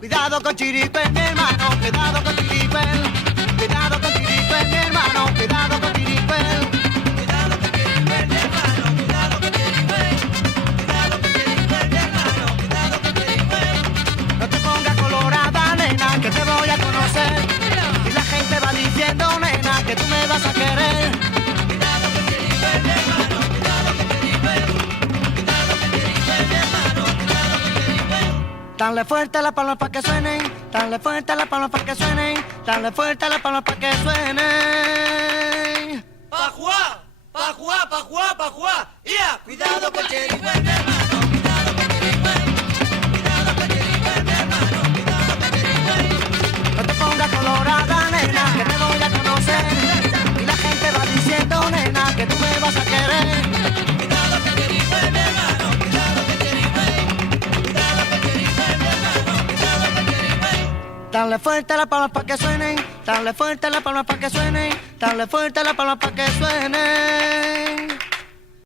Cuidado con Chiripel, mi hermano, cuidado con Chiripel. Cuidado con Chiripel, mi hermano, cuidado con Chiripel. Cuidado con Chiripel, mi hermano, cuidado con Chiripel. Cuidado con Chiripel, mi hermano, cuidado con Chiripel. No te pongas colorada, nena, que te voy a conocer. Y la gente va diciendo, nena, que tú me vas a querer. Cuidado con Chiripel, mi hermano, cuidado con Chiripel. Cuidado con Chiripel, mi hermano, cuidado con Chiripel. Dale fuerte a la palma para que suenen, dale fuerte a la palma para que suenen, dale fuerte a la palma para que suenen. Pa' jugar, pa' jugar, pa' jugar, pa' jugar. ¡Ya! Cuidado con Chiripel, mi hermano, cuidado con Chiripel. Cuidado con Chiripel, mi hermano, cuidado con Chiripel. No te pongas colorada, nena, que te voy a conocer. Y la gente va diciendo, nena, que tú me vas a querer. Cuidado con Chiripel, mi hermano, cuidado con Chiripel. Cuidado con Chiripel, mi hermano, cuidado con Chiripel. Dale fuerte a la palma para que suenen, dale fuerte a la palma para que suenen, dale fuerte a la palma para que suenen.